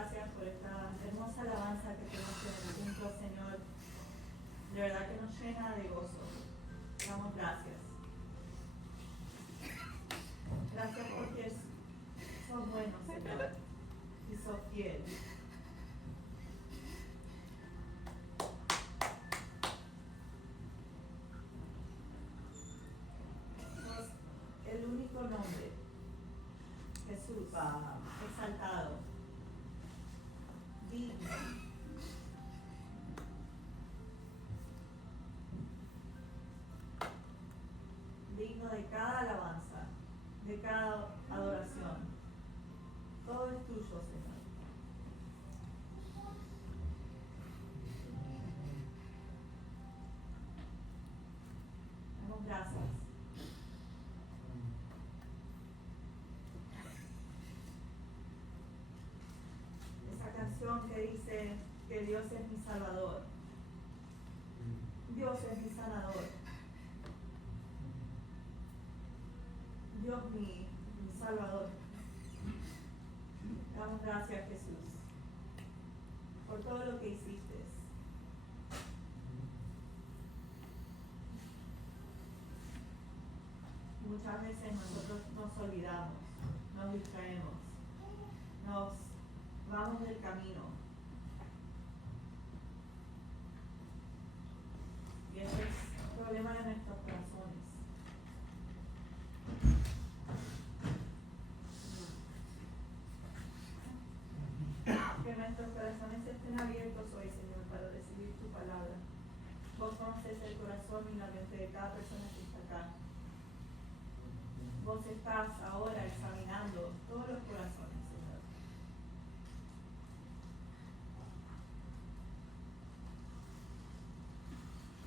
gracias por esta hermosa alabanza que tenemos en el templo, Señor. De verdad que nos llena de gozo. Damos gracias. Gracias porque sos bueno, Señor, y sos fiel. Sos el único nombre, Jesús, exaltado, digno. Digno de cada alabanza, de cada adoración. Todo es tuyo, Señor. Damos gracias. Esa canción que dice que Dios es mi Salvador. Dios es mi sanador. Dios mi Salvador. Damos gracias, Jesús, por todo lo que hiciste. Muchas veces nosotros nos olvidamos, nos distraemos, nos vamos del camino. Y ese es el problema de nuestros corazones. Que nuestros corazones estén abiertos hoy, Señor, para recibir tu palabra. Vos conoces el corazón y la mente de cada persona que está acá. Vos estás ahora examinando todos los corazones, Señor.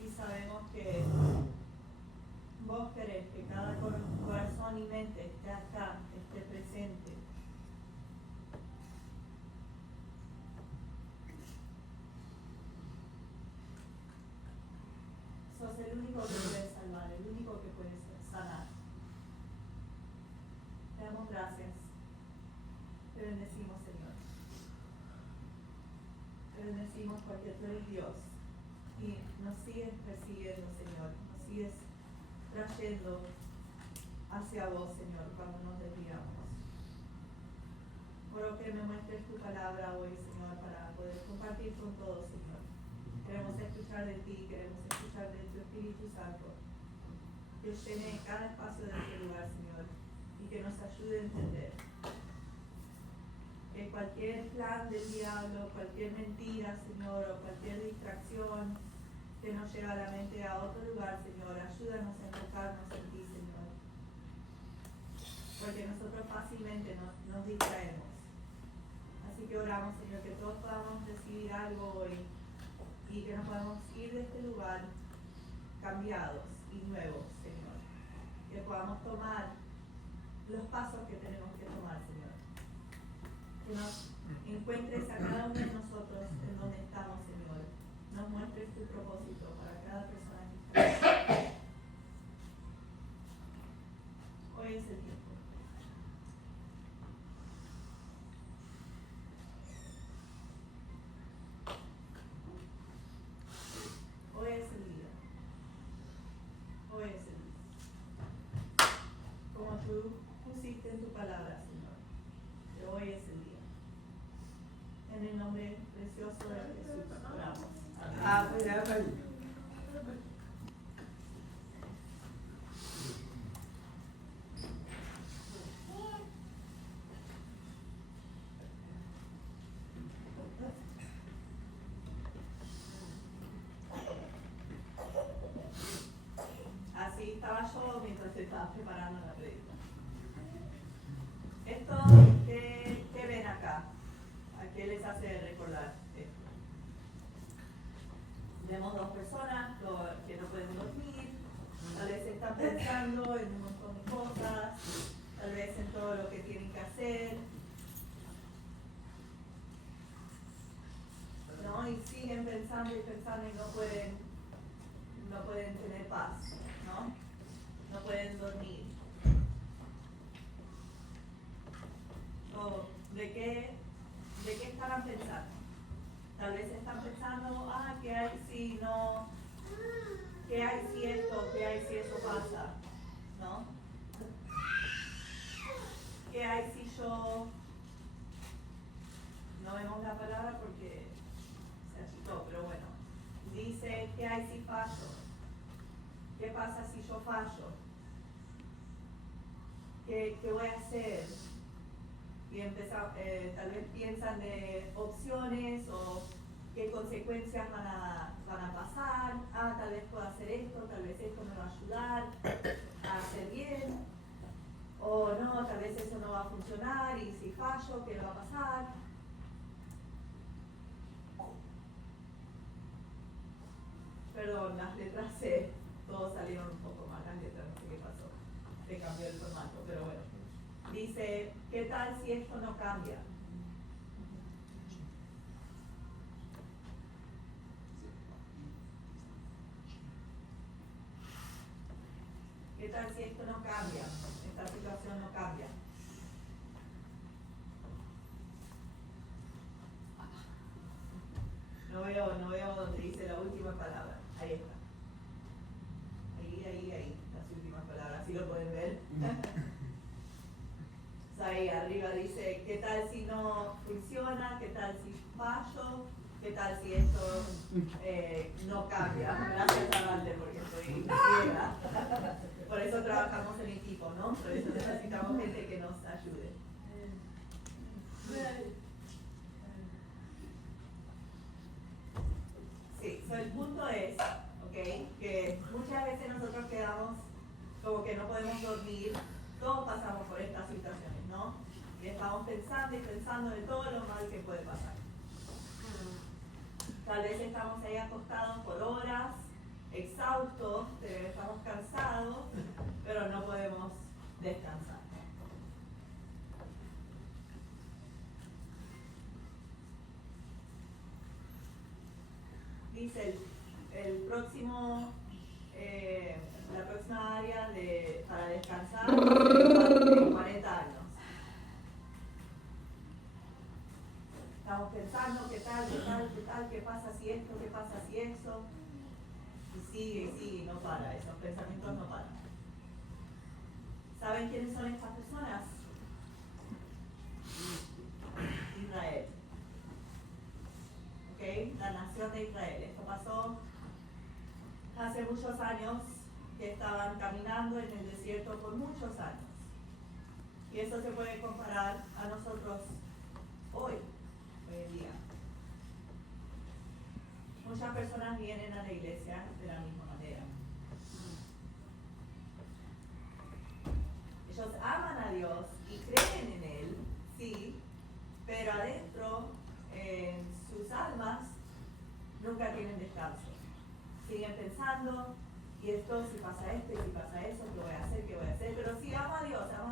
Y sabemos que vos querés que cada corazón y mente esté acá, esté presente. Sos el único que puede salvar, el único que puede sanar. Te damos gracias. Te bendecimos, Señor. Te bendecimos porque tú eres Dios. Y nos sigues persiguiendo, Señor. Nos sigues trayendo hacia vos, Señor, cuando nos desviamos. Oro que me muestres tu palabra hoy, Señor, para poder compartir con todos, Señor. Queremos escuchar de ti, queremos escuchar de tu Espíritu Santo. Que llene cada espacio de este lugar, Señor, y que nos ayude a entender que cualquier plan del diablo, cualquier mentira, Señor, o cualquier distracción que nos lleva a la mente a otro lugar, Señor, ayúdanos a enfocarnos en ti, Señor. Porque nosotros fácilmente nos distraemos. Así que oramos, Señor, que todos podamos recibir algo hoy y que nos podamos ir de este lugar cambiados y nuevos, Señor. Que podamos tomar los pasos que tenemos que tomar, Señor. Que nos encuentres a cada uno de nosotros en donde estamos, Señor. Nos muestres tu propósito para cada persona que está aquí. Hoy es el tiempo. Hoy es el día. Hoy es el día. Como tú pusiste en tu palabra, Señor, que hoy es el día. En el nombre precioso de Jesús oramos. Amén. Así estaba yo mientras estaba preparando la predica. Esto que ven acá, ¿a qué les hace recordar esto? Vemos dos personas que no pueden dormir, tal vez están pensando en un montón de cosas, tal vez en todo lo que tienen que hacer, ¿no? Y siguen pensando y pensando y no pueden tener paz, ¿no? No pueden dormir. ¿De qué estar estarán pensando? Tal vez están pensando, ¿qué hay si no? ¿Qué hay si esto? ¿Qué hay si eso pasa? ¿No? ¿Qué hay si yo? No vemos la palabra porque se achicó, pero bueno. Dice, ¿qué hay si fallo? ¿Qué pasa si yo fallo? ¿Qué voy a hacer? Y tal vez piensan de opciones o qué consecuencias van a pasar. Tal vez puedo hacer esto, tal vez esto me va a ayudar a hacer bien. O no, tal vez eso no va a funcionar y si fallo, ¿qué va a pasar? Perdón, las letras C, todos salieron un poco mal las letras, no sé qué pasó. Se cambió el formato, pero bueno. Dice, ¿qué tal si esto no cambia? ¿Qué tal si esto no cambia? Esta situación no cambia. No veo donde dice la última palabra. Ahí está. Ahí, las últimas palabras, así lo pueden ver. Ahí arriba dice, ¿qué tal si no funciona? ¿Qué tal si fallo? ¿Qué tal si esto no cambia? Gracias a Valde porque estoy ciega. Por eso trabajamos en equipo, ¿no? Por eso necesitamos gente que nos ayude. Sí, el punto es, que muchas veces nosotros quedamos como que no podemos dormir. Todos pasamos por estas situaciones, ¿no? Y estamos pensando y pensando de todo lo mal que puede pasar. Tal vez estamos ahí acostados por horas, exhaustos, estamos cansados, pero no podemos descansar. Dice la próxima área para descansar es 40 años. Estamos pensando qué tal, qué pasa si esto, qué pasa si eso. Y sigue, no para, esos pensamientos no paran. ¿Saben quiénes son estas personas? Israel. La nación de Israel. Esto pasó hace muchos años, que estaban caminando en el desierto por muchos años. Y eso se puede comparar a nosotros hoy en día. Muchas personas vienen a la iglesia de la misma manera. Ellos aman a Dios y creen en Él, sí, pero adentro, en sus almas, nunca tienen descanso. Siguen pensando, y esto, si pasa esto, y si pasa eso, ¿qué voy a hacer? ¿Qué voy a hacer? Pero sí, amo a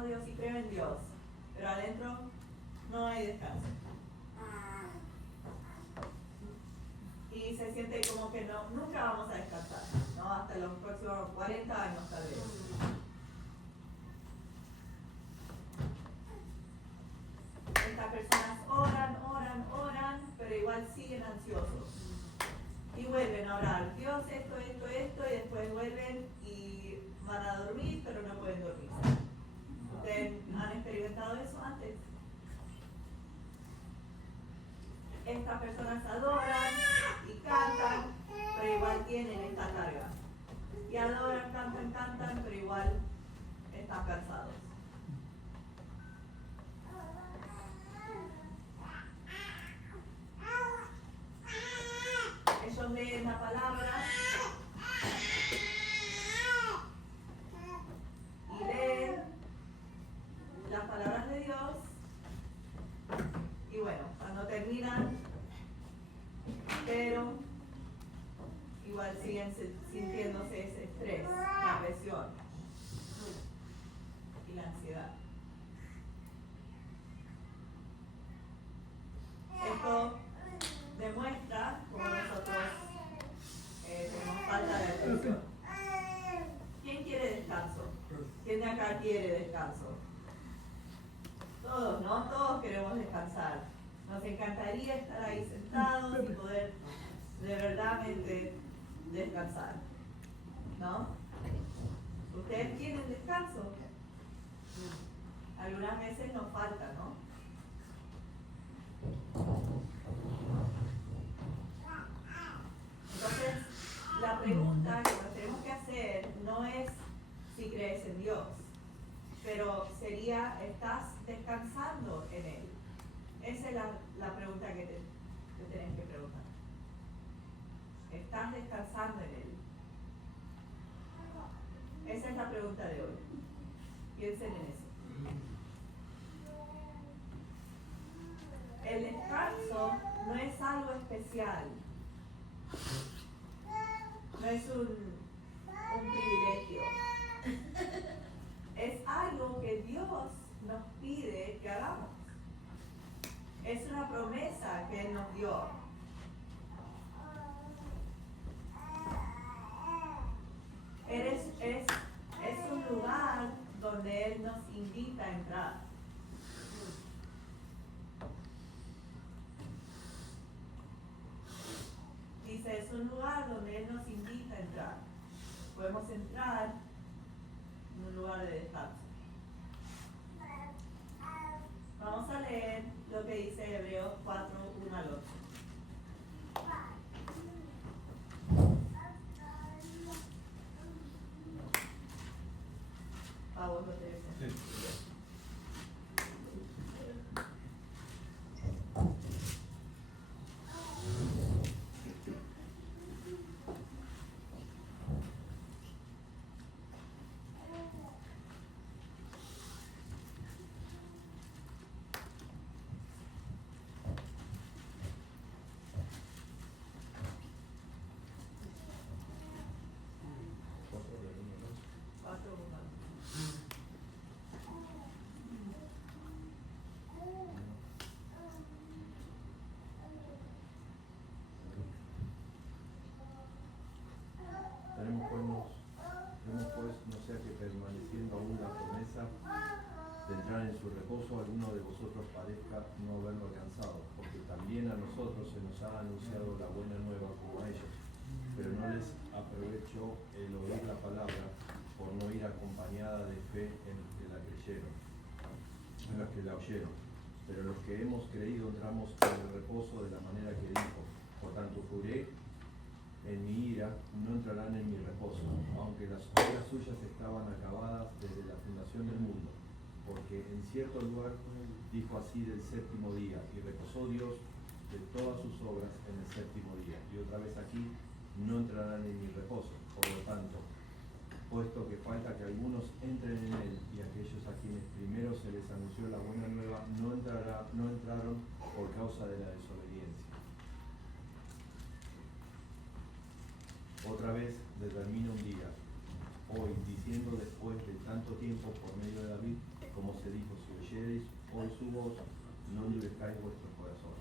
Dios y creo en Dios. Pero adentro no hay descanso. Y se siente como que nunca vamos a descansar, ¿no? Hasta los próximos 40 años tal vez. Estas personas oran, pero igual siguen ansiosos. Y vuelven a orar, Dios, esto, y después vuelven y van a dormir, pero no pueden dormir. ¿Ustedes han experimentado eso antes? Estas personas adoran y cantan, pero igual tienen esta carga. Y adoran, cantan, pero igual están cansados. Ellos leen la palabra y leen las palabras de Dios, y bueno, cuando terminan, pero igual siguen sintiéndose ese estrés, la presión y la ansiedad. Esto demuestra cómo nosotros tenemos falta de atención. ¿Quién quiere descanso? ¿Quién de acá quiere descanso? Todos, ¿no? Todos queremos descansar, Nos encantaría estar ahí sentados y poder de verdadmente descansar, ¿no? ¿Ustedes tienen descanso? Algunas veces nos falta, ¿no? Entonces, la pregunta que nos tenemos que hacer no es si crees en Dios, pero sería, ¿estás descansando en Él? Esa es la pregunta que te tenés que preguntar. ¿Estás descansando en Él? Esa es la pregunta de hoy. Piensen en eso. El descanso no es algo especial. No es un privilegio. Es algo que Dios nos pide que hagamos. Es una promesa que Él nos dio. Es un lugar donde Él nos invita a entrar. Dice, es un lugar donde Él nos invita a entrar. Podemos entrar en un lugar de descanso. Vamos a leer lo que dice Hebreos 4, 1 al 8. ¿A vos lo tenés? Sí. Tenemos pues, no sea que permaneciendo aún la promesa de entrar en su reposo, alguno de vosotros parezca no haberlo alcanzado, porque también a nosotros se nos ha anunciado la buena nueva como a ellos, pero no les aprovechó el oír la palabra por no ir acompañada de fe en los que la creyeron, en los que la oyeron. Pero los que hemos creído entramos en el reposo de la manera que dijo, por tanto juré en mi ira, no entrarán en mi reposo, aunque las obras suyas estaban acabadas desde la fundación del mundo, porque en cierto lugar dijo así del séptimo día, y reposó Dios de todas sus obras en el séptimo día. Y otra vez aquí, no entrarán en mi reposo. Por lo tanto, puesto que falta que algunos entren en él, y aquellos a quienes primero se les anunció la buena nueva no entraron por causa de la desobediencia. Otra vez determina un día, hoy, diciendo después de tanto tiempo por medio de David, como se dijo, si oyereis hoy su voz, no endurezcáis vuestros corazones.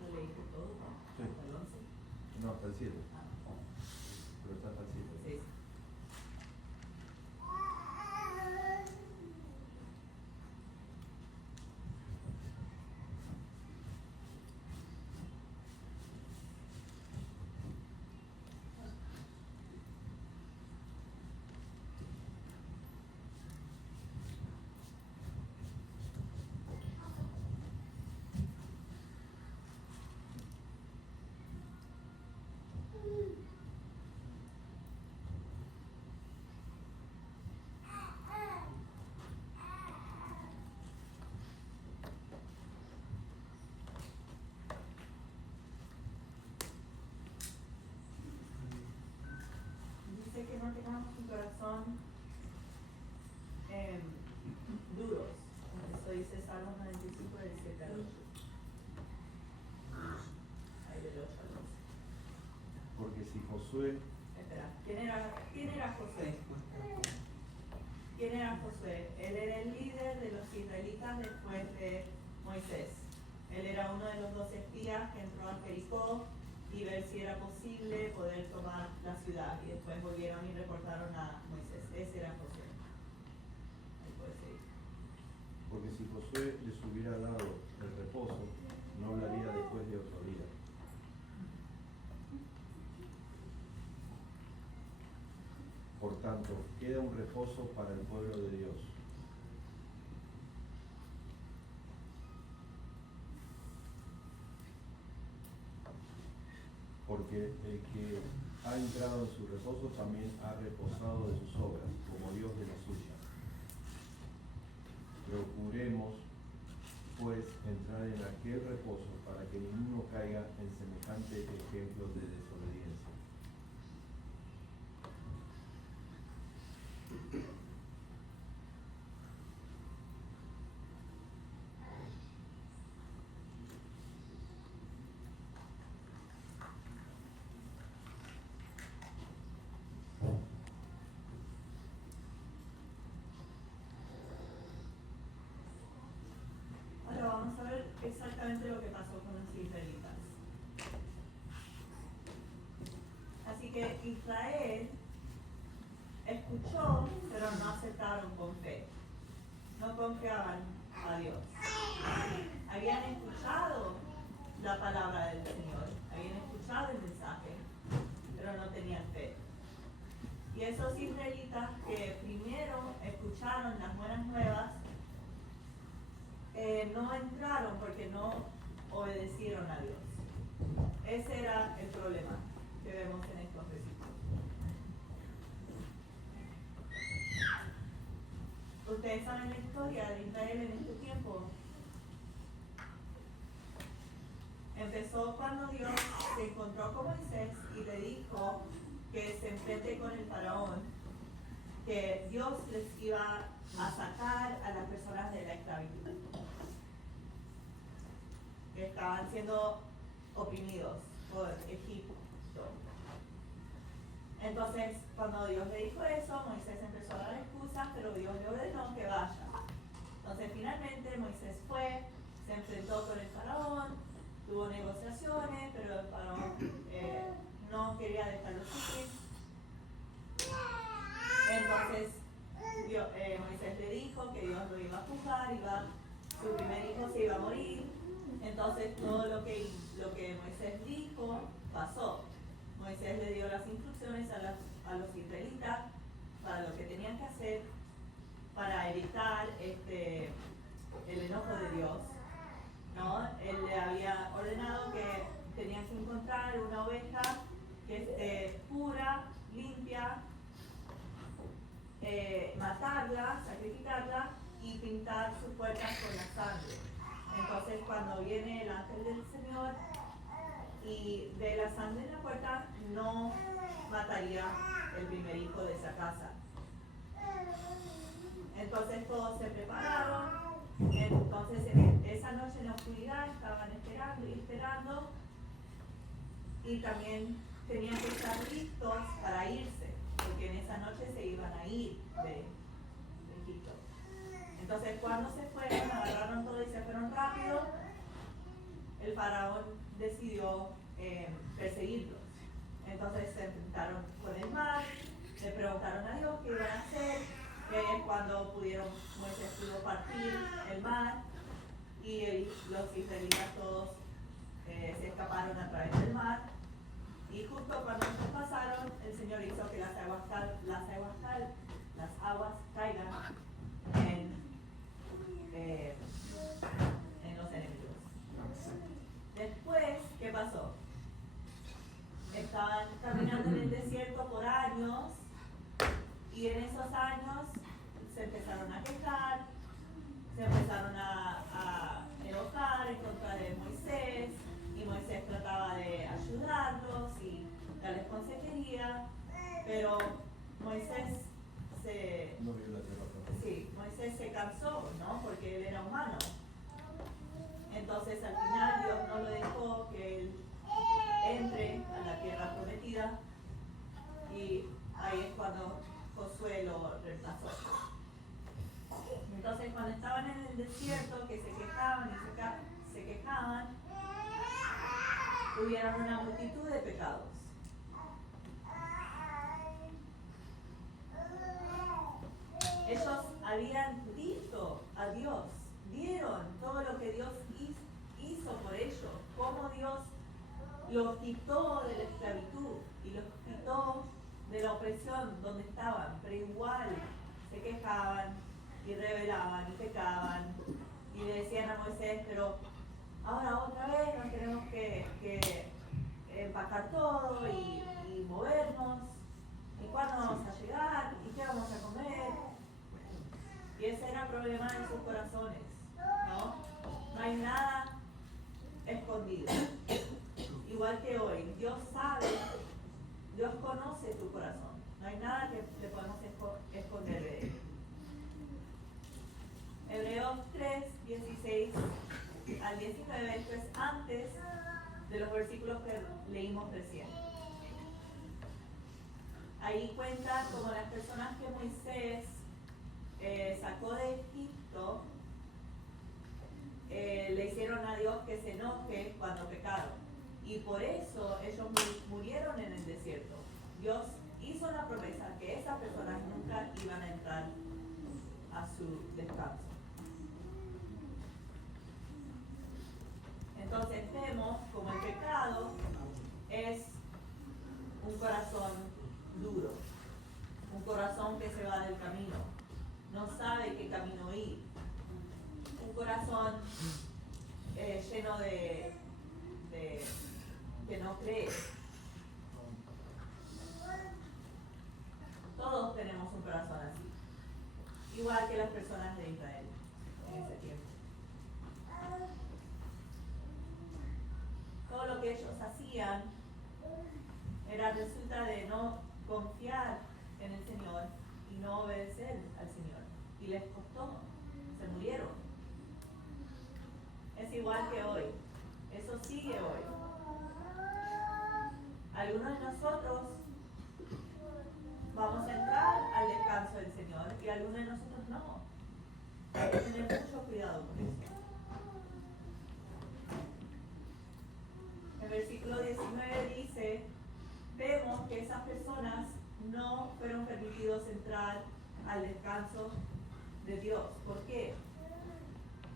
¿Lo leíste todo? Sí. ¿Hasta el 11? No, hasta el 7, Ah, pero está hasta el 7. sí. mantengamos un corazón duros. Eso dice Salmos 95 del 7 al 8. Ahí del 8 al 12. Porque si Josué, Espera, ¿quién era Josué? ¿Quién era Josué? Él era el líder de los israelitas después de Moisés. Él era uno de los 12 espías que entró a Jericó y ver si era posible poder tomar la ciudad. Y después volvieron y reportaron a Moisés. Ese era Josué. Ahí puede seguir. porque si Josué les hubiera dado el reposo, no hablaría después de otro día. Por tanto, queda un reposo para el pueblo de Dios. Porque el que ha entrado en su reposo también ha reposado de sus obras, como Dios de la suya. Procuremos, pues, entrar en aquel reposo para que ninguno caiga en semejante ejemplo de desobediencia. Ahora vamos a ver exactamente lo que pasó con los israelitas. Así que Israel escuchó, pero no aceptaron con fe. No confiaban a Dios. Habían escuchado la palabra del Señor, habían escuchado el mensaje, pero no tenían fe. Y esos israelitas que primero escucharon las buenas nuevas, no entraron porque no obedecieron a Dios. Ese era el problema que vemos en estos versículos. Ustedes saben la historia de Israel en este tiempo. Empezó cuando Dios se encontró con Moisés y le dijo que se enfrente con el faraón, que Dios les iba a sacar a las personas de la esclavitud, que estaban siendo oprimidos por Egipto. Entonces, cuando Dios le dijo eso, Moisés empezó a dar excusas, pero Dios le ordenó que vaya. Entonces, finalmente Moisés fue, se enfrentó con el faraón, tuvo negociaciones, pero el faraón no quería dejarlo sufrir. Entonces, Moisés le dijo que Dios lo iba a juzgar, su primer hijo se iba a morir. Entonces, todo lo que Moisés dijo pasó. Moisés le dio las instrucciones a los israelitas para lo que tenían que hacer para evitar el enojo de Dios, ¿no? Él le había ordenado que tenían que encontrar una oveja que esté pura, limpia, matarla, sacrificarla y pintar sus puertas con la sangre. Entonces, cuando viene el ángel del Señor y ve la sangre en la puerta, no mataría el primer hijo de esa casa. Entonces todos se prepararon. Entonces esa noche en la oscuridad estaban esperando y esperando, y también tenían que estar listos para irse, porque en esa noche se iban a ir de Egipto. Entonces cuando se fueron, agarraron todo y se fueron rápido, el faraón decidió perseguirlos. Entonces se enfrentaron con el mar, le preguntaron a Dios qué iban a hacer. Cuando Moisés pudo partir el mar, y los israelitas todos se escaparon a través del mar, y justo cuando ellos pasaron, el Señor hizo que las aguas caigan en los enemigos. Después, ¿qué pasó? Estaban caminando en el desierto por años, y en esos años se empezaron a quejar, se empezaron a enojar en contra de Moisés, y Moisés trataba de ayudarlos y darles consejería, pero Entonces al final Dios no lo dejó que él entre a la tierra prometida y ahí es cuando Josué lo reemplazó. Entonces cuando estaban en el desierto, que se quejaban y se quejaban, hubieron una multitud de pecados. Ellos habían visto a Dios, vieron todo lo que Dios hizo por ellos, cómo Dios los quitó de la esclavitud y los quitó de la opresión donde estaban, pero igual se quejaban y rebelaban y pecaban y le decían a Moisés, pero ahora otra vez nos tenemos que empacar todo y movernos, y cuándo vamos a llegar y qué vamos a comer. Y ese era el problema en sus corazones, ¿no? No hay nada escondido. Igual que hoy, Dios sabe, Dios conoce tu corazón. No hay nada que le podamos esconder de él. Hebreos 3, 16 al 19, esto es antes de los versículos que leímos recién. Ahí cuenta como las personas que Moisés sacó de Egipto, le hicieron a Dios que se enoje cuando pecaron. Y por eso ellos murieron en el desierto. Dios hizo la promesa que esas personas nunca iban a entrar a su descanso. Entonces vemos como el pecado es un corazón duro, un corazón que se va del camino, no sabe qué camino ir, un corazón lleno de que no cree. Todos tenemos un corazón así, igual que las personas de Israel en ese tiempo. Todo lo que ellos hacían era resulta de no confiar en el Señor y no obedecer al Señor. Y les costó, se murieron. Es igual que hoy, eso sigue hoy. Algunos de nosotros vamos a entrar al descanso del Señor y algunos de nosotros no. Hay que tener mucho cuidado con eso. El versículo 19 dice, vemos que esas personas no fueron permitidos entrar al descanso de Dios. ¿Por qué?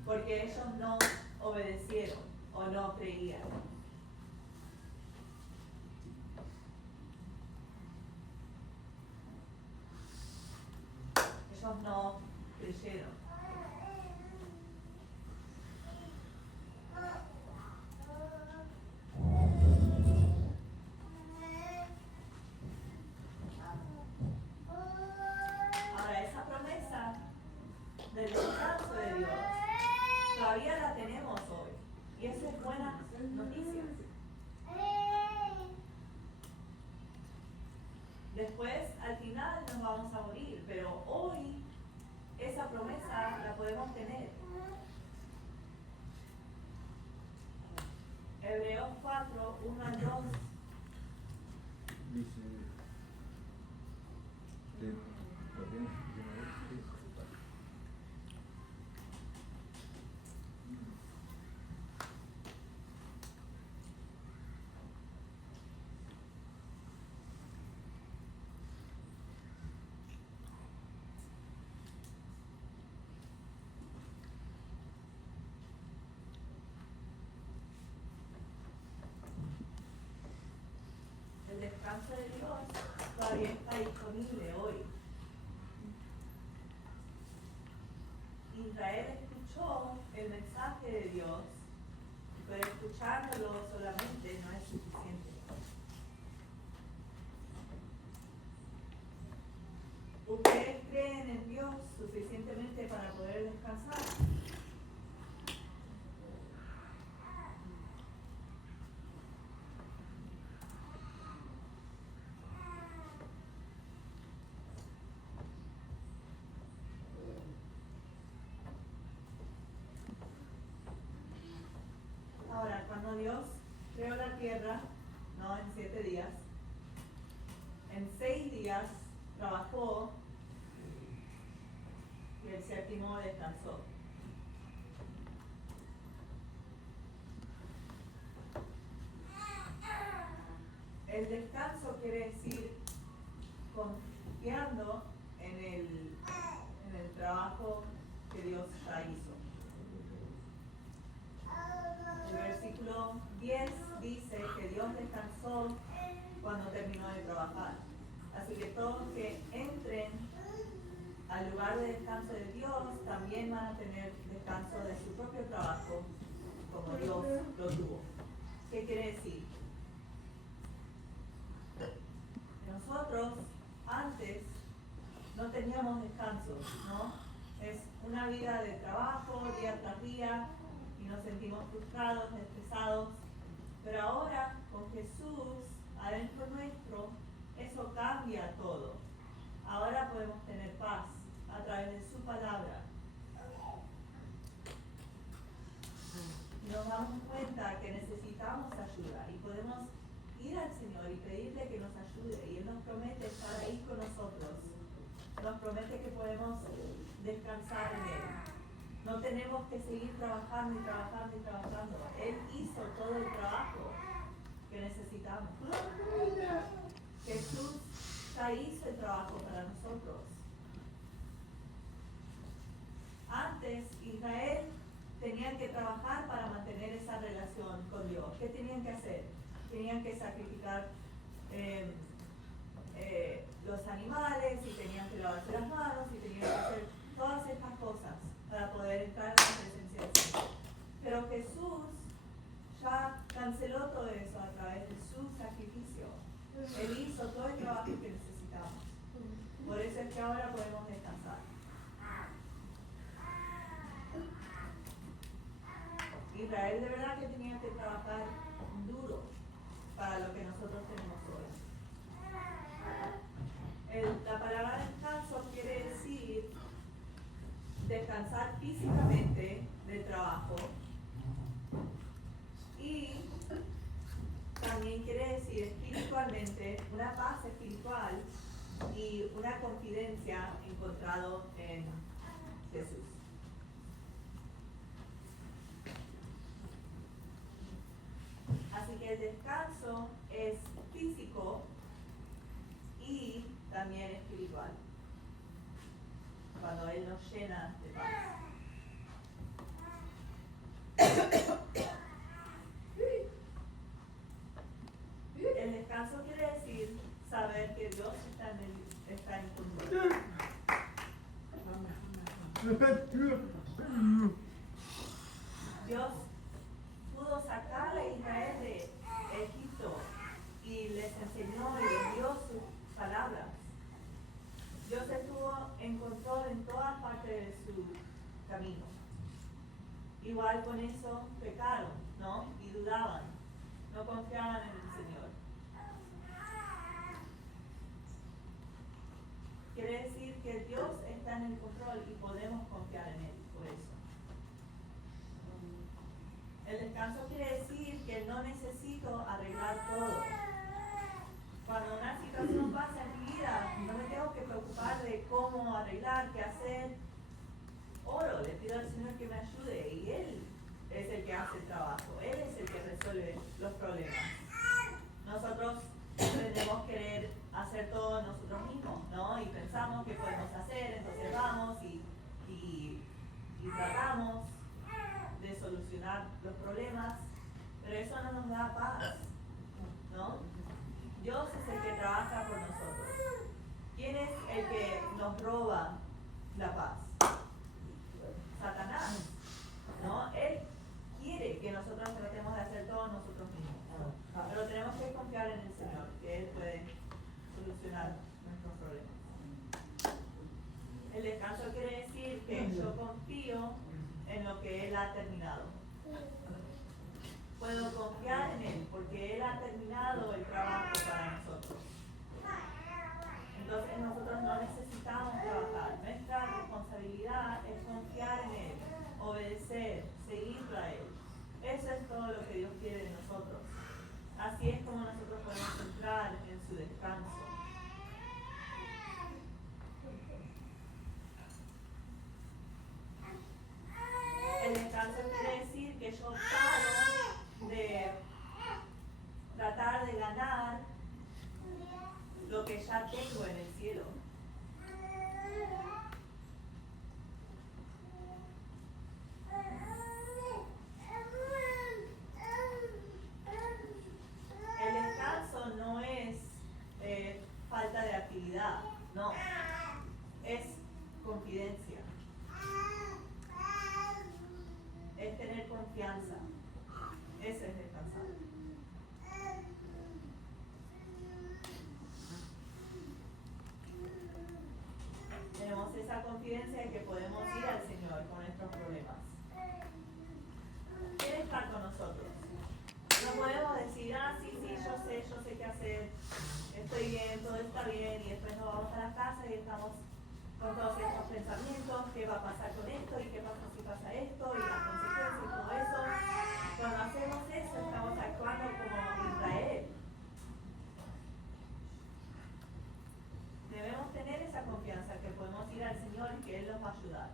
Porque ellos no obedecieron o no creían. Ellos no creyeron. Ahora, esa promesa del descanso de Dios todavía la tenemos hoy. Y eso es buena noticia. Después, al final, nos vamos a morir, pero hoy esa promesa la podemos tener. Hebreos 4, 1 al 2. Dice, el descanso de Dios todavía está disponible hoy. Israel escuchó el mensaje de Dios, pero escuchándolo solamente no es suficiente. ¿Ustedes creen en Dios suficientemente para poder descansar? tierra, ¿no? En 7 días. En 6 días trabajó y el 7º descansó. El descanso quiere decir confiando en el trabajo que Dios ya hizo. El versículo 10 dice que Dios descansó cuando terminó de trabajar. Así que todos que entren al lugar de descanso de Dios también van a tener descanso de su propio trabajo, como Dios lo tuvo. ¿Qué quiere decir? Nosotros antes no teníamos descanso, ¿no? Es una vida de trabajo día tras día y nos sentimos frustrados, estresados. Pero ahora con Jesús adentro nuestro, eso cambia todo. Ahora podemos tener paz a través de su palabra. Y nos damos cuenta que necesitamos ayuda y podemos ir al Señor y pedirle que nos ayude. Y Él nos promete estar ahí con nosotros. Nos promete que podemos descansar en Él. No tenemos que seguir trabajando y trabajando y trabajando. Él hizo todo el trabajo que necesitamos. Jesús ya hizo el trabajo para nosotros. Antes Israel tenía que trabajar para mantener esa relación con Dios. ¿Qué tenían que hacer? Tenían que sacrificar los animales y tenían que lavarse las manos y tenían que hacer todas estas cosas para poder entrar en la presencia del Señor. Pero Jesús ya canceló todo eso a través de su sacrificio. Él hizo todo el trabajo que necesitamos. Por eso es que ahora podemos descansar. Israel de verdad que tenía que trabajar duro para lo que nosotros tenemos hoy. La palabra descanso quiere decir descansar físicamente del trabajo y también quiere decir espiritualmente una paz espiritual y una confidencia encontrado en Jesús. Así que el descanso es físico y también espiritual, cuando Él nos llena de paz. El descanso quiere decir saber que Dios está en control. Dios pudo sacar a Israel de Egipto y les enseñó y les dio sus palabras. Dios estuvo en control en todas partes de su camino. Igual con eso pecaron, ¿no? Y dudaban, no confiaban en el Señor. Quiere decir que Dios está en el control y podemos confiar en Él, por eso. El descanso quiere decir que no necesito arreglar todo. Cuando una situación pasa en mi vida, no me tengo que preocupar de cómo arreglar, qué hacer. Oro, le pido al Señor que me ayude y Él es el que hace el trabajo, Él es el que resuelve los problemas. Nosotros tendemos que querer hacer todo nosotros mismos, ¿no? Y pensamos que podemos hacer, entonces vamos y tratamos de solucionar los problemas, pero eso no nos da paz, ¿no? Dios es el que trabaja por nosotros. ¿Quién es el que nos roba la paz? Satanás, ¿no? Él quiere que nosotros tratemos de hacer todo nosotros mismos, ¿no? Pero tenemos que confiar en el Señor, que Él puede solucionar nuestros problemas. El descanso quiere decir que yo confío en lo que Él ha terminado. Puedo confiar en Él porque Él ha terminado el trabajo para nosotros. Entonces nosotros no necesitamos trabajar. Nuestra responsabilidad es confiar en Él, obedecer, seguirlo a Él. Eso es todo lo que Dios quiere de nosotros. lo que ya tengo en el cielo. El descanso no es falta de actividad, no, es confidencia, es tener confianza, eso es descansar. Tenemos esa confidencia de que podemos ir al Señor con nuestros problemas. Quiere estar con nosotros. No podemos decir, sí, yo sé qué hacer, estoy bien, todo está bien, y después nos vamos a la casa y estamos con todos estos pensamientos, qué va a pasar con esto, y qué pasa si pasa esto, y las consecuencias y todo eso. Cuando hacemos eso, estamos actuando como Israel. Debemos tener esa confianza que podemos ir al Señor y que Él nos va a ayudar.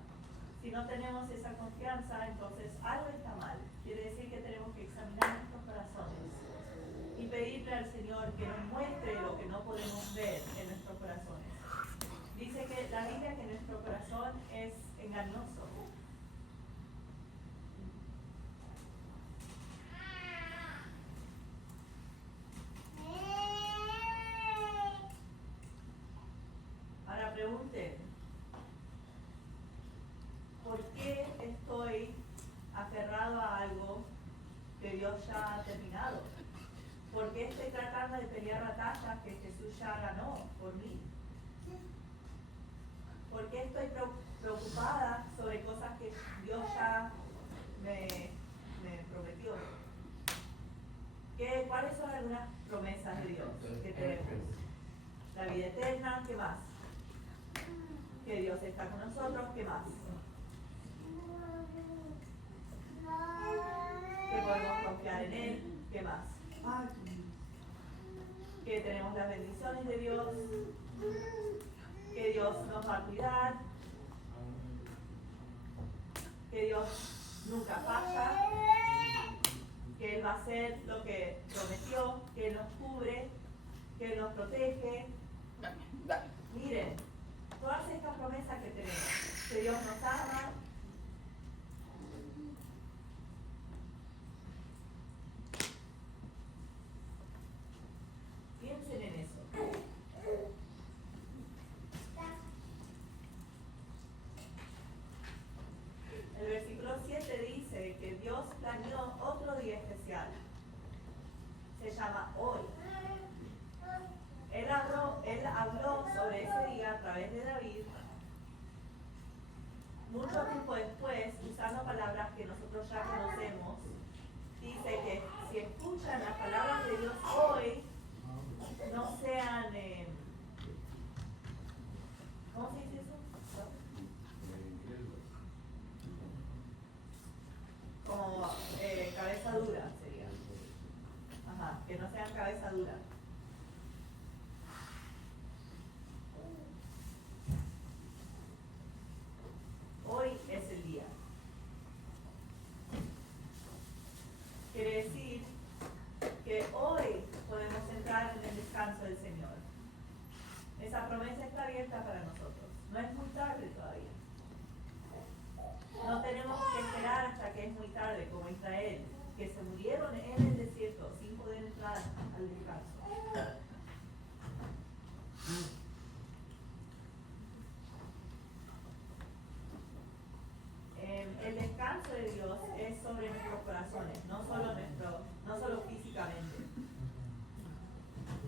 Si no tenemos esa confianza, entonces algo está mal. Quiere decir que tenemos que examinar nuestros corazones y pedirle al Señor que nos muestre lo que no podemos ver en nuestros corazones. Dice que la Biblia que nuestro corazón es engañoso. Ahora pregunten, ¿por qué estoy aferrado a algo que Dios ya ha terminado? ¿Por qué estoy tratando de pelear batallas que Jesús ya ganó por mí? ¿Por qué estoy preocupada sobre cosas que Dios ya me prometió? ¿Cuáles son algunas promesas de Dios que tenemos? La vida eterna, ¿qué más? Que Dios está con nosotros, ¿qué más? Que podemos confiar en Él, ¿qué más? Que tenemos las bendiciones de Dios, que Dios nos va a cuidar, que Dios nunca falla, que Él va a hacer lo que prometió, que Él nos cubre, que Él nos protege. Miren, todas estas promesas que tenemos, que Dios nos ama, piensen en eso. El versículo 7 dice que Dios planeó otro día especial. Se llama hoy. Él habló sobre ese día a través de David, mucho tiempo después, usando palabras que nosotros ya conocemos. Dice que si escuchan las palabras de Dios hoy, no sean, ¿cómo se dice eso? Como cabeza dura sería. Ajá, que no sean cabeza dura. Hoy es el día. Quiere decir que hoy podemos entrar en el descanso del Señor. Esa promesa está abierta para nosotros. No es muy tarde todavía. No tenemos que esperar hasta que es muy tarde, como Israel, que se murieron en el desierto sin poder entrar al descanso. El descanso de Dios es sobre nuestros corazones, no solo físicamente.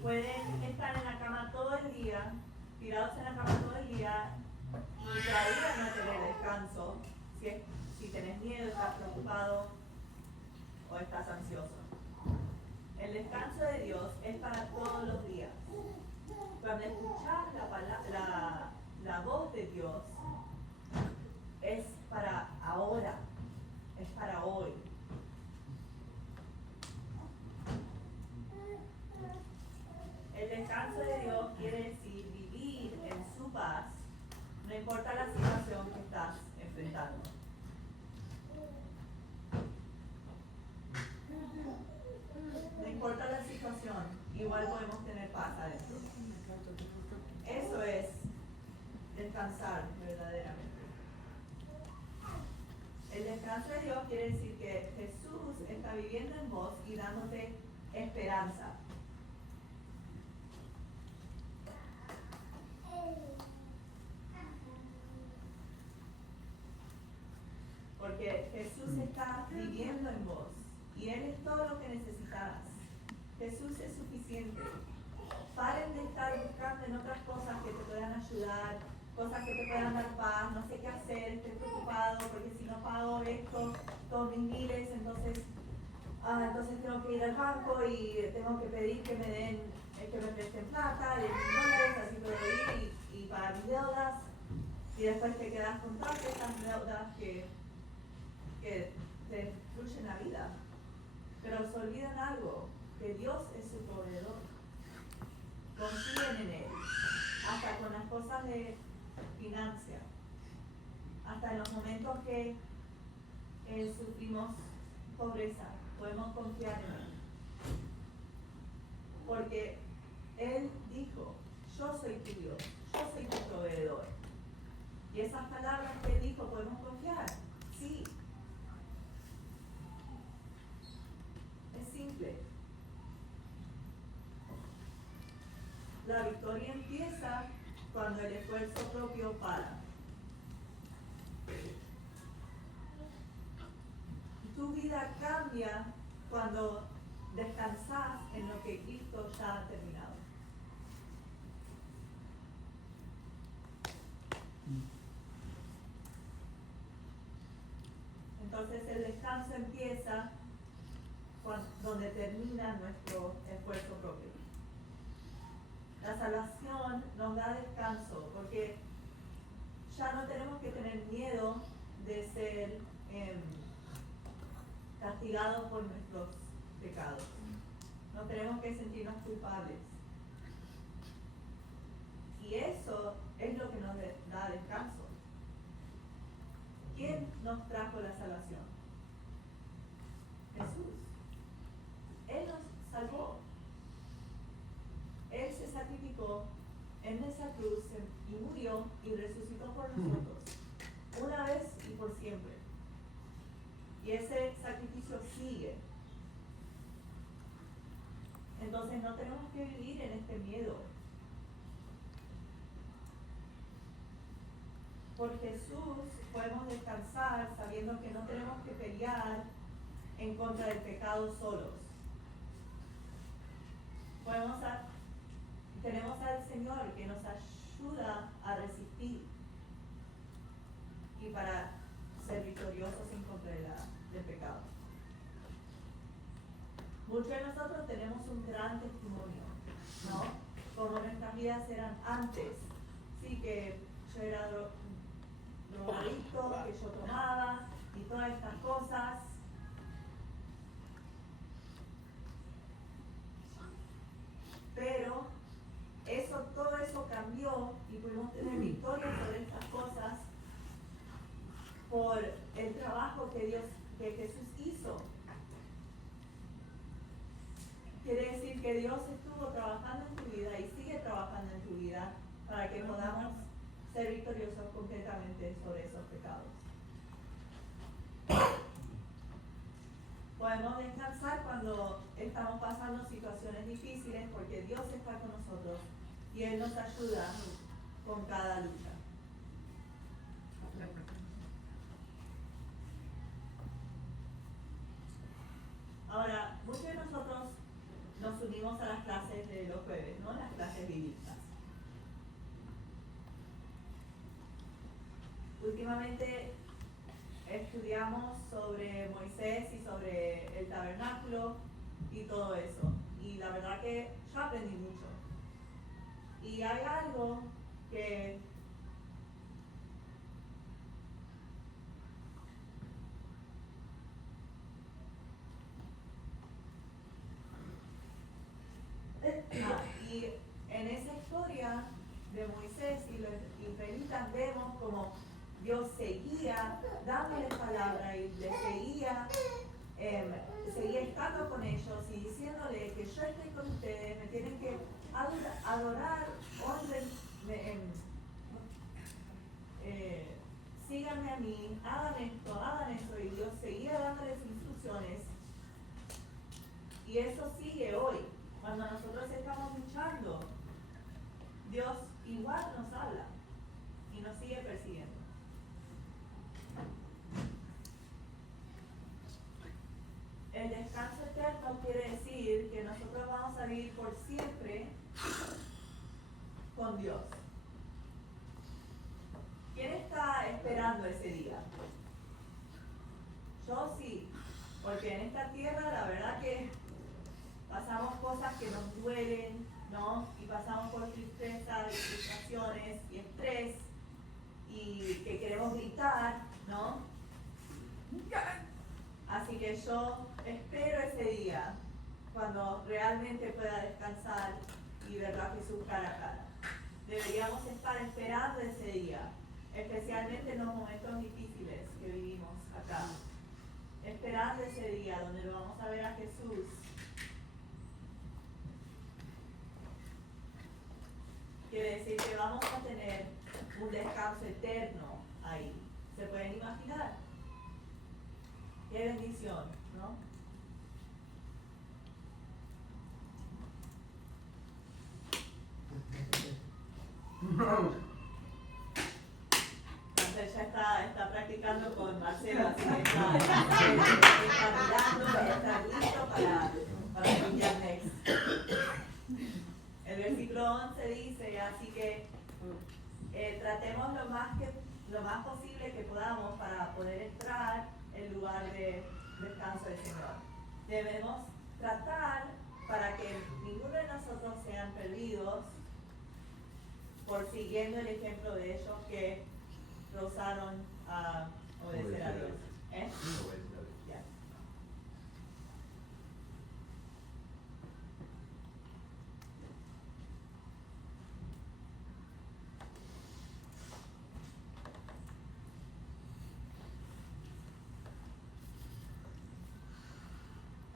Pueden estar en la cama todo el día, tirados en la cama todo el día, y todavía no tener descanso. Si tenés miedo, estás preocupado o estás ansioso. El descanso de Dios es para todos los días. Cuando escuchás la voz de Dios, es para ahora, es para hoy. El descanso de Dios quiere decir vivir en su paz, no importa la situación que estás enfrentando. No importa la situación, igual podemos tener paz adentro. descansar verdaderamente. El descanso de Dios quiere decir que Jesús está viviendo en vos y dándote esperanza. Porque Jesús está viviendo en vos y Él es todo lo que necesitas. Jesús es suficiente. Paren de estar buscando en otras cosas que te puedan ayudar, cosas que te puedan dar paz, no sé qué hacer, estoy preocupado porque si no pago esto, todos mis miles, entonces tengo que ir al banco y tengo que pedir que me den, que me presten plata, de $1000, así puedo ir y pagar mis deudas, y después te quedas con todas esas deudas que te destruyen la vida. Pero se olvidan algo, que Dios es su proveedor. Confíen en Él, hasta con las cosas de financia, hasta en los momentos que sufrimos pobreza, podemos confiar en Él. Porque Él dijo, yo soy tu Dios, yo soy tu proveedor. Y esas palabras que Él dijo, ¿podemos confiar? Sí. Es simple. La victoria empieza cuando el esfuerzo propio para. Tu vida cambia cuando descansas en lo que Cristo ya ha terminado. Entonces el descanso empieza donde termina nuestro esfuerzo propio. La salvación nos da descanso porque ya no tenemos que tener miedo de ser castigados por nuestros pecados. No tenemos que sentirnos culpables. Y eso es lo que nos da descanso. ¿Quién nos trajo la salvación? Jesús. Él nos salvó. Él se sacrificó en esa cruz y murió y resucitó por nosotros, una vez y por siempre. Y ese sacrificio sigue. Entonces no tenemos que vivir en este miedo. Por Jesús podemos descansar sabiendo que no tenemos que pelear en contra del pecado solos. Tenemos al Señor que nos ayuda a resistir y para ser victoriosos en contra del pecado. Muchos de nosotros tenemos un gran testimonio, ¿no? Como nuestras vidas eran antes. Sí, que yo era drogadicto, que yo tomaba y todas estas cosas. Pero todo eso cambió y pudimos tener victoria sobre estas cosas por el trabajo que Jesús hizo. Quiere decir que Dios estuvo trabajando en tu vida y sigue trabajando en tu vida para que podamos ser victoriosos completamente sobre esos pecados. Podemos descansar cuando estamos pasando situaciones difíciles porque Dios está con nosotros y Él nos ayuda con cada lucha. Ahora, muchos de nosotros nos unimos a las clases de los jueves, ¿no? Las clases bíblicas. Últimamente estudiamos sobre Moisés y sobre el tabernáculo y todo eso. Y la verdad que yo aprendí mucho. Y hay algo que y en esa historia de Moisés y los israelitas vemos como Dios seguía dándoles palabra y les seguía estando con ellos y diciéndole que yo estoy con ustedes, me tienen que adorar, honren, mí, hagan esto, hagan eso, y Dios seguía dándoles instrucciones. Y eso sigue hoy. Cuando nosotros estamos luchando, Dios igual nos habla y nos sigue persiguiendo. El descanso eterno quiere decir que nosotros vamos a vivir por siempre con Dios. ¿Quién está esperando ese día? Yo sí, porque en esta tierra la verdad que pasamos cosas que nos duelen, ¿no? Y pasamos por tristeza, y frustraciones y estrés, y que queremos gritar, ¿no? Así que yo espero ese día, cuando realmente pueda descansar y ver a Jesús cara a cara. Deberíamos estar esperando ese día, especialmente en los momentos difíciles que vivimos acá. Esperando ese día donde lo vamos a ver a Jesús. Quiere decir que vamos a tener un descanso eterno ahí. ¿Se pueden imaginar? Qué bendición, ¿no? Entonces ya está practicando con Marcelo, así que está mirando, ya está listo para el next. El versículo 11 dice, así que tratemos lo más posible que podamos para poder entrar en lugar de descanso del Señor. Debemos tratar para que ninguno de nosotros sean perdidos por siguiendo el ejemplo de ellos que rehusaron a obedecer a Dios. Ya.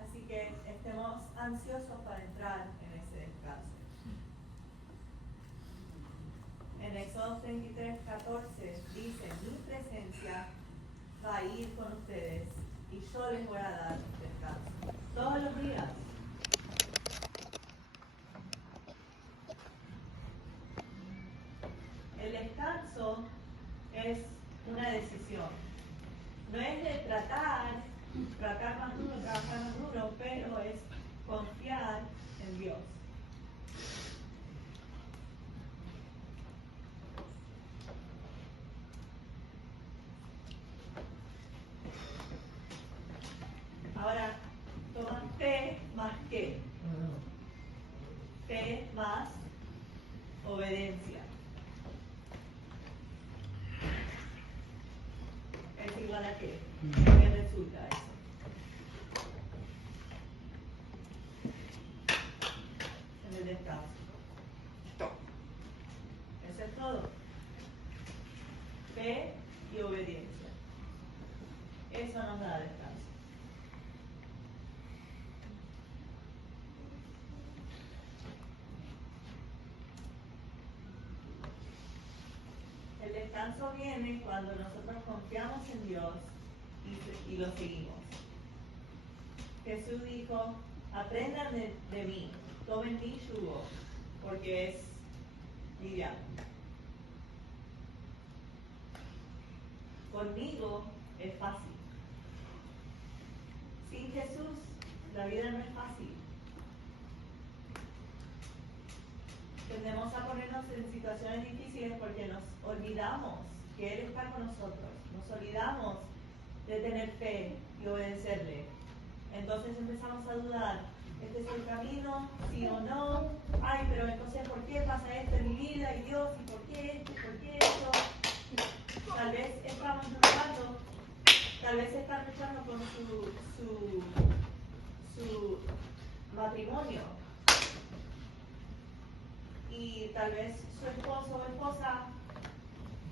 Así que estemos ansiosos para entrar en ese descanso. En Éxodo 33:14 dice, mi presencia va a ir con ustedes y yo les voy a dar descanso. Todos los días. El descanso es una decisión. No es de tratar más duro, trabajar más duro, pero es confiar en Dios. Ahora, toma fe más qué. Fe más obediencia. ¿Es igual a qué? ¿Qué resulta eso? En el descanso. Eso es todo. Fe y obediencia. Eso nos da descanso. El descanso viene cuando nosotros confiamos en Dios y lo seguimos. Jesús dijo, aprendan de mí, tomen mi yugo, porque es liviano. Conmigo es fácil. Sin Jesús, la vida no es fácil. Tendemos a ponernos en situaciones difíciles porque nos olvidamos que Él está con nosotros. Nos olvidamos de tener fe y obedecerle. Entonces empezamos a dudar. ¿Este es el camino? ¿Sí o no? Ay, pero entonces ¿por qué pasa esto en mi vida? Y Dios, ¿y por qué esto? ¿Por qué esto? Tal vez estamos luchando. Tal vez están luchando con su matrimonio. Y tal vez su esposo o esposa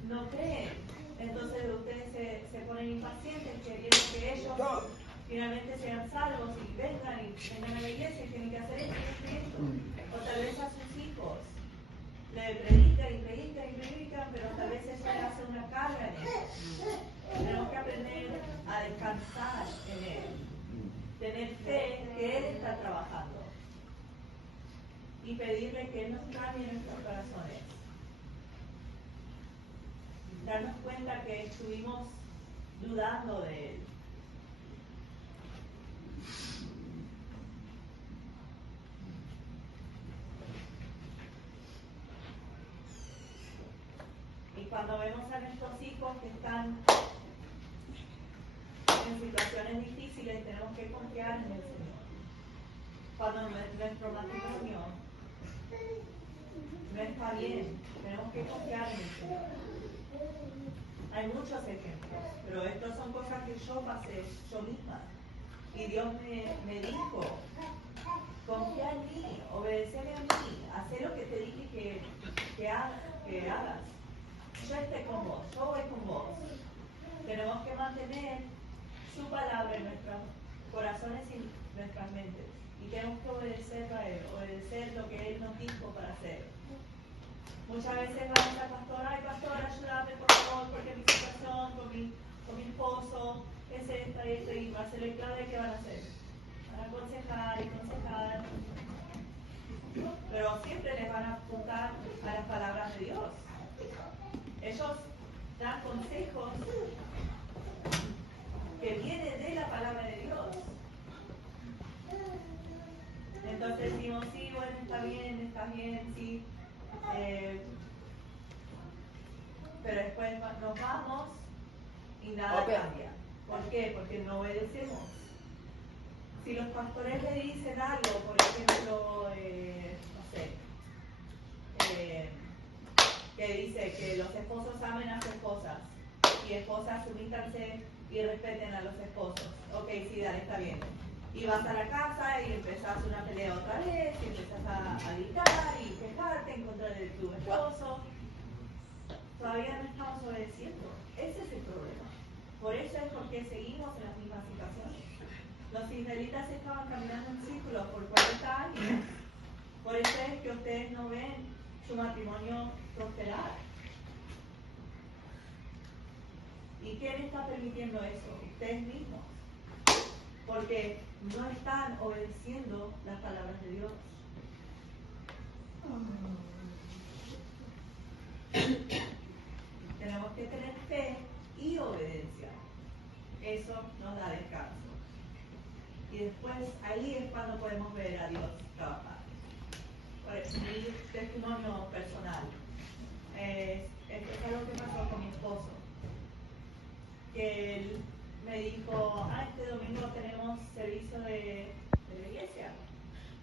no creen. Entonces ustedes se ponen impacientes queriendo que ellos finalmente sean salvos y vengan a la iglesia y tienen que hacer esto y esto. O tal vez a sus hijos le predican, pero tal vez eso le hace una carga en ellos. y pedirle que Él nos cambie nuestros corazones. Darnos cuenta que estuvimos dudando de Él. Y cuando vemos a nuestros hijos que están en situaciones difíciles, tenemos que confiar en el Señor. Cuando nuestro matrimonio no está bien, tenemos que confiar en el Señor. Hay muchos ejemplos, pero estas son cosas que yo pasé yo misma. Y Dios me dijo, confía en mí, obedéceme a mí, haz lo que te dije que hagas. Yo esté con vos, yo voy con vos. Tenemos que mantener su palabra en nuestros corazones y nuestras mentes. Y tenemos que obedecerlo a Él, obedecer lo que Él nos dijo para hacer. Muchas veces vamos al pastor, ay pastor, ayúdame por favor, porque mi situación con mi esposo es esta y esta, y va a ser el clave, ¿qué van a hacer? Van a aconsejar y aconsejar. Pero siempre les van a apuntar a las palabras de Dios. Ellos dan consejos que vienen de la palabra de Dios. Entonces decimos, sí, bueno, está bien, sí. Pero después nos vamos y nada cambia. ¿Por qué? Porque no obedecemos. Si los pastores le dicen algo, por ejemplo, no sé, que dice que los esposos amen a sus esposas y esposas sumítanse y respeten a los esposos. Ok, sí, dale, está bien. Y vas a la casa y empezás una pelea otra vez y empezás a gritar y quejarte en contra de tu esposo. Todavía no estamos obedeciendo. Ese es el problema. Por eso es porque seguimos en las mismas situaciones. Los israelitas estaban caminando en círculos por 40 años. Por eso es que ustedes no ven su matrimonio prosperar. ¿Y quién está permitiendo eso? Ustedes mismos. Porque no están obedeciendo las palabras de Dios. Tenemos que tener fe y obediencia. Eso nos da descanso. Y después ahí es cuando podemos ver a Dios trabajar. Por ejemplo, mi testimonio personal. Esto es algo que pasó con mi esposo. Que él me dijo, este domingo tenemos servicio de la iglesia.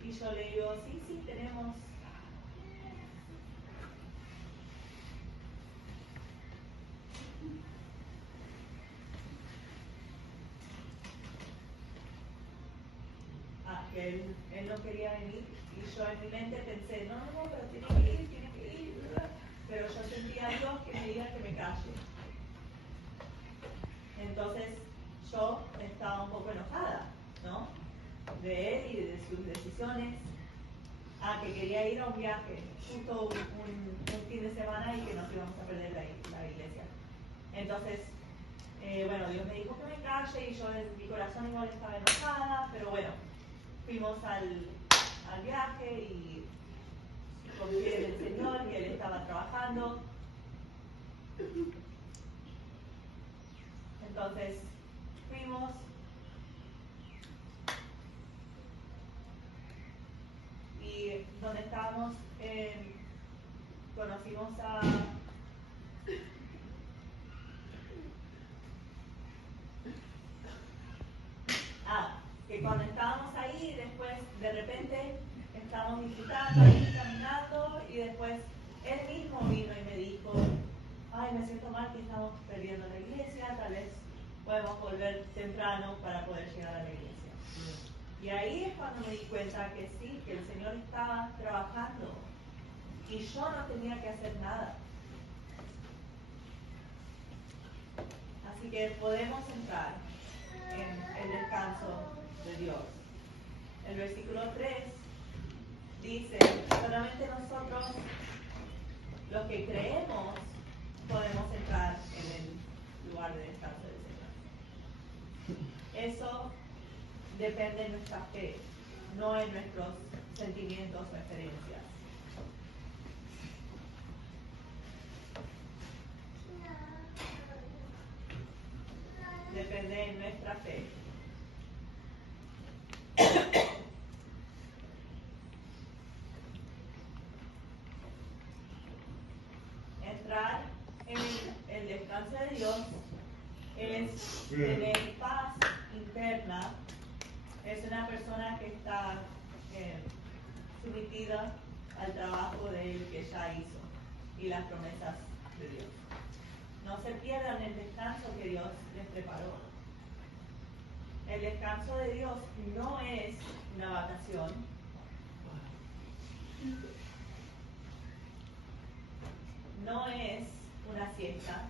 Y yo le digo, sí, tenemos. Que él no quería venir. Y yo en mi mente pensé, no, pero tiene que ir. Pero yo sentía a Dios que me diga que me calle. Entonces yo estaba un poco enojada, ¿no? De él y de sus decisiones. Que quería ir a un viaje, justo un fin de semana y que nos íbamos a perder la iglesia. Entonces, bueno, Dios me dijo que me calle y yo en mi corazón igual estaba enojada, pero bueno, fuimos al viaje y confié en el Señor y Él estaba trabajando. Entonces, fuimos. Y donde estábamos, conocimos a que cuando estábamos ahí, después de repente estábamos disfrutando ahí, caminando, y después él mismo vino y me dijo, me siento mal que estamos perdiendo la iglesia, tal vez podemos volver temprano para poder llegar a la iglesia. Y ahí es cuando me di cuenta que sí, que el Señor estaba trabajando y yo no tenía que hacer nada. Así que podemos entrar en el descanso de Dios. El versículo 3 dice, solamente nosotros, los que creemos, podemos entrar en el lugar de descanso del Señor. Eso depende de nuestra fe. no en nuestros sentimientos o experiencias. Depende de nuestra fe. Entrar en el descanso de Dios es tener paz interna. Es una persona que está sometida al trabajo de Él que ya hizo y las promesas de Dios. No se pierdan el descanso que Dios les preparó. El descanso de Dios no es una vacación. No es una siesta.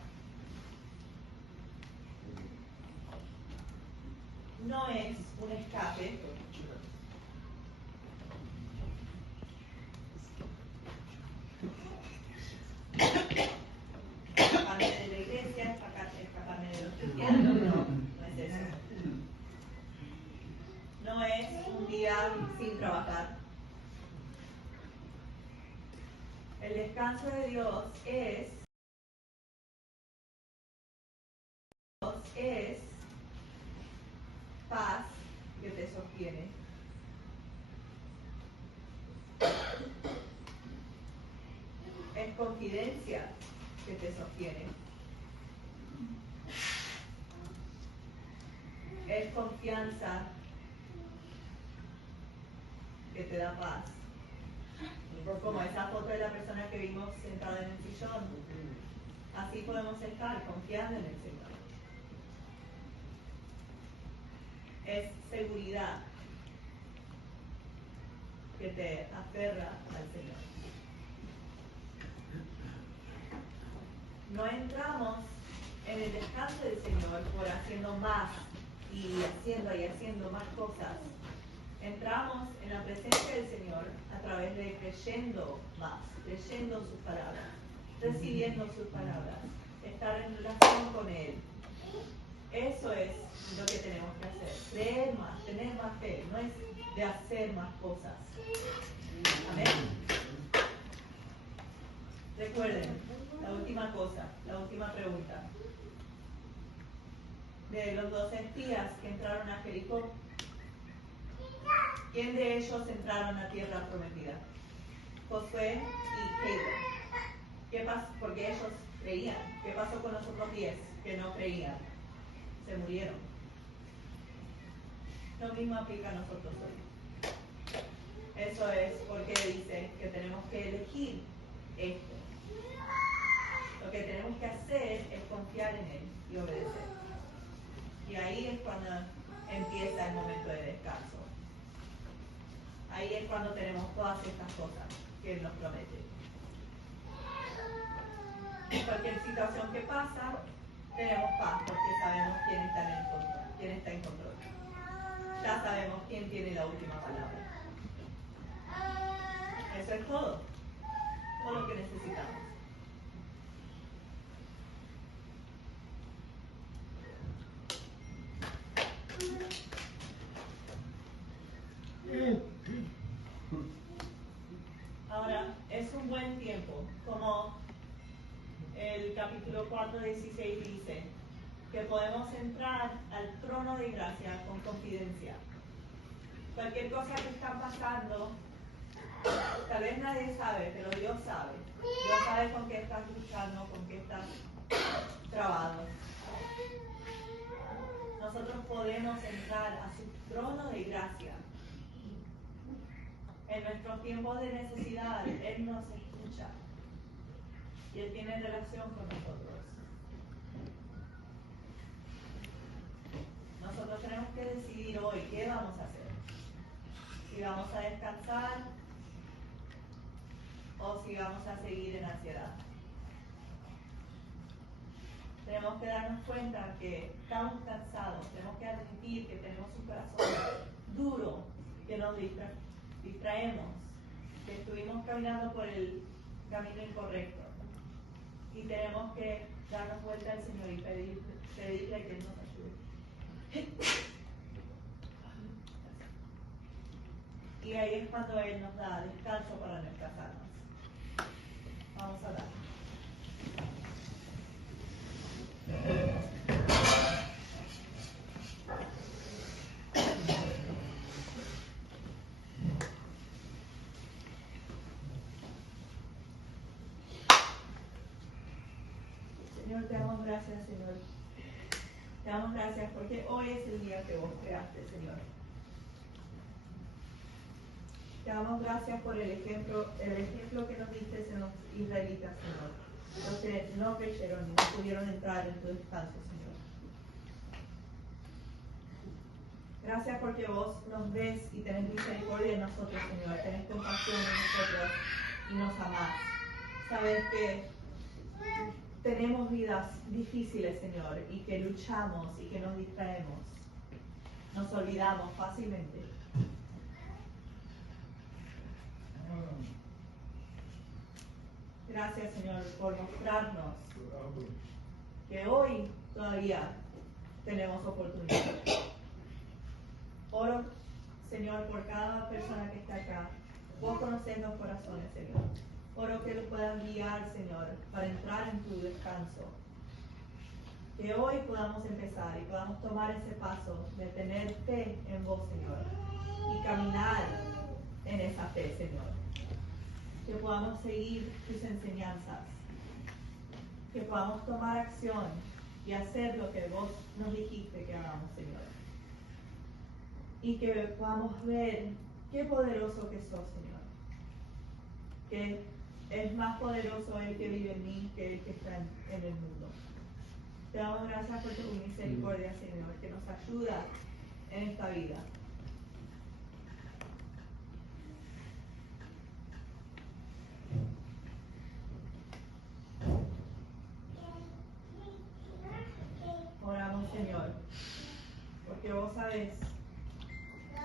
No es un escape. Escaparme de la iglesia, escaparme de los cristianos, no es eso. No es un día sin trabajar. El descanso de Dios es paz que te sostiene. Es confidencia que te sostiene. Es confianza que te da paz. Como esa foto de la persona que vimos sentada en el sillón. Así podemos estar confiando en el Señor. Es seguridad que te aferra al Señor. No entramos en el descanso del Señor por haciendo más y haciendo más cosas. Entramos en la presencia del Señor a través de creyendo más, creyendo sus palabras, recibiendo sus palabras, estar en relación con Él. Eso es lo que tenemos que hacer, creer más, tener más fe, no es de hacer más cosas. Amén. Recuerden, la última cosa, la última pregunta. De los 12 espías que entraron a Jericó, ¿quién de ellos entraron a tierra prometida? Josué y Caleb. ¿Qué pasó? Porque ellos creían. ¿Qué pasó con los otros 10 que no creían? Se murieron. Lo mismo aplica a nosotros hoy. Eso es porque dice que tenemos que elegir esto. Lo que tenemos que hacer es confiar en Él y obedecer. Y ahí es cuando empieza el momento de descanso. Ahí es cuando tenemos todas estas cosas que Él nos promete. En cualquier situación que pasa, tenemos paz porque sabemos quién está en control. Ya sabemos quién tiene la última palabra. Eso es todo lo que necesitamos. Ahora, es un buen tiempo, como el capítulo 4:16 dice, que podemos entrar al trono de gracia con confidencia. Cualquier cosa que está pasando, tal vez nadie sabe, pero Dios sabe. Dios sabe con qué estás luchando, con qué estás trabado. Nosotros podemos entrar a su trono de gracia. En nuestros tiempos de necesidad, Él nos escucha y Él tiene relación con nosotros. Nosotros tenemos que decidir hoy qué vamos a hacer. Si vamos a descansar o si vamos a seguir en ansiedad. Tenemos que darnos cuenta que estamos cansados, tenemos que admitir que tenemos un corazón duro, que nos distraemos, que estuvimos caminando por el camino incorrecto. Y tenemos que darnos vuelta al Señor y pedirle que Él nos ayude. ahí es cuando Él nos da descanso para nuestras almas. Vamos a dar. Señor, te damos gracias, Señor. Te damos gracias porque hoy es el día que vos creaste, Señor. Te damos gracias por el ejemplo que nos diste en los israelitas, Señor. Los que no creyeron y no pudieron entrar en tu descanso, Señor. Gracias porque vos nos ves y tenés misericordia de nosotros, Señor. Tenés compasión de nosotros y nos amás. Sabes que tenemos vidas difíciles, Señor, y que luchamos y que nos distraemos. Nos olvidamos fácilmente. Gracias, Señor, por mostrarnos que hoy todavía tenemos oportunidad. Oro, Señor, por cada persona que está acá. Vos conocés los corazones, Señor. Oro que los puedas guiar, Señor, para entrar en tu descanso. Que hoy podamos empezar y podamos tomar ese paso de tener fe en vos, Señor, y caminar en esa fe, Señor. Que podamos seguir tus enseñanzas. Que podamos tomar acción y hacer lo que vos nos dijiste que hagamos, Señor. Y que podamos ver qué poderoso que sos, Señor. Que es más poderoso el que vive en mí que el que está en el mundo. Te damos gracias por tu misericordia, Señor, que nos ayuda en esta vida. Oramos, Señor, porque vos sabés,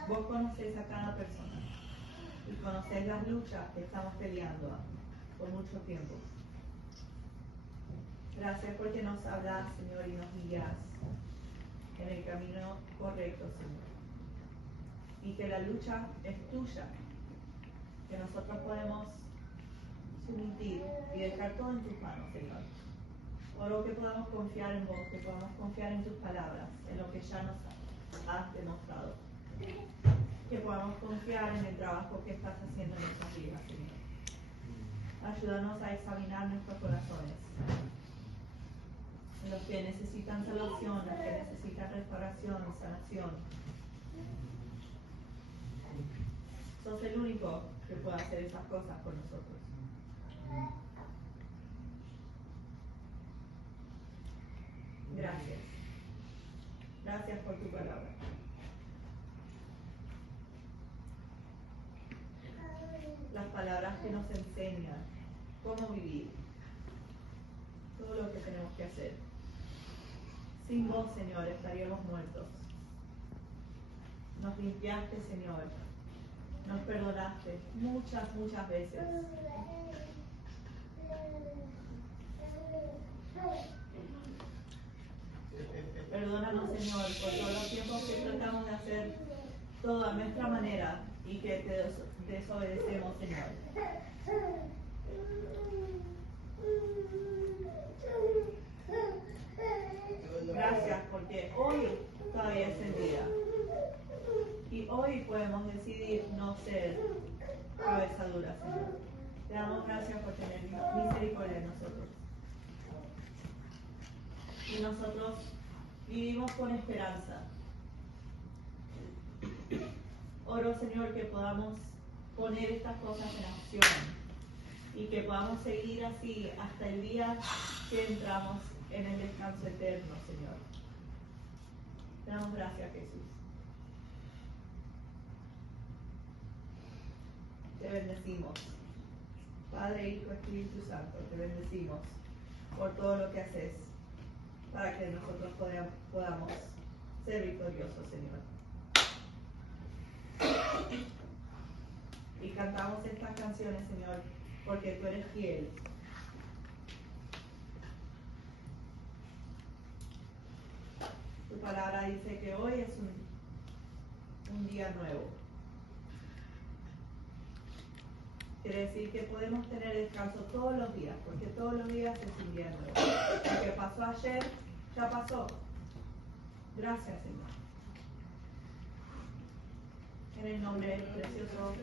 vos conocés a cada persona y conocés las luchas que estamos peleando por mucho tiempo. Gracias porque nos hablas, Señor, y nos guías en el camino correcto, Señor. Y que la lucha es tuya, que nosotros podemos sumitir y dejar todo en tus manos, Señor. Oro que podamos confiar en vos, que podamos confiar en tus palabras, en lo que ya nos has demostrado. Que podamos confiar en el trabajo que estás haciendo en nuestras vidas, Señor. Ayúdanos a examinar nuestros corazones. Los que necesitan salvación, los que necesitan restauración, sanación. Sos el único que puede hacer esas cosas por nosotros. Gracias. Gracias por tu palabra. Las palabras que nos enseñan cómo vivir. Todo lo que tenemos que hacer. Sin vos, Señor, estaríamos muertos. Nos limpiaste, Señor. Nos perdonaste muchas, muchas veces. Perdónanos, Señor, por todos los tiempos que tratamos de hacer todo a nuestra manera y que te desobedecemos, Señor. Gracias, porque hoy todavía es el día. Y hoy podemos decidir no ser cabeza dura, Señor. Te damos gracias por tener misericordia de nosotros. Y nosotros vivimos con esperanza. Oro, Señor, que podamos poner estas cosas en acción y que podamos seguir así hasta el día que entramos en el descanso eterno, Señor. Te damos gracias, Jesús. Te bendecimos. Padre, Hijo, Espíritu Santo, te bendecimos por todo lo que haces para que nosotros podamos ser victoriosos, Señor. Y cantamos estas canciones, Señor, porque tú eres fiel. Tu palabra dice que hoy es un día nuevo. Quiere decir que podemos tener descanso todos los días, porque todos los días es invierno. Lo que pasó ayer, ya pasó. Gracias, Señor. En el nombre del precioso.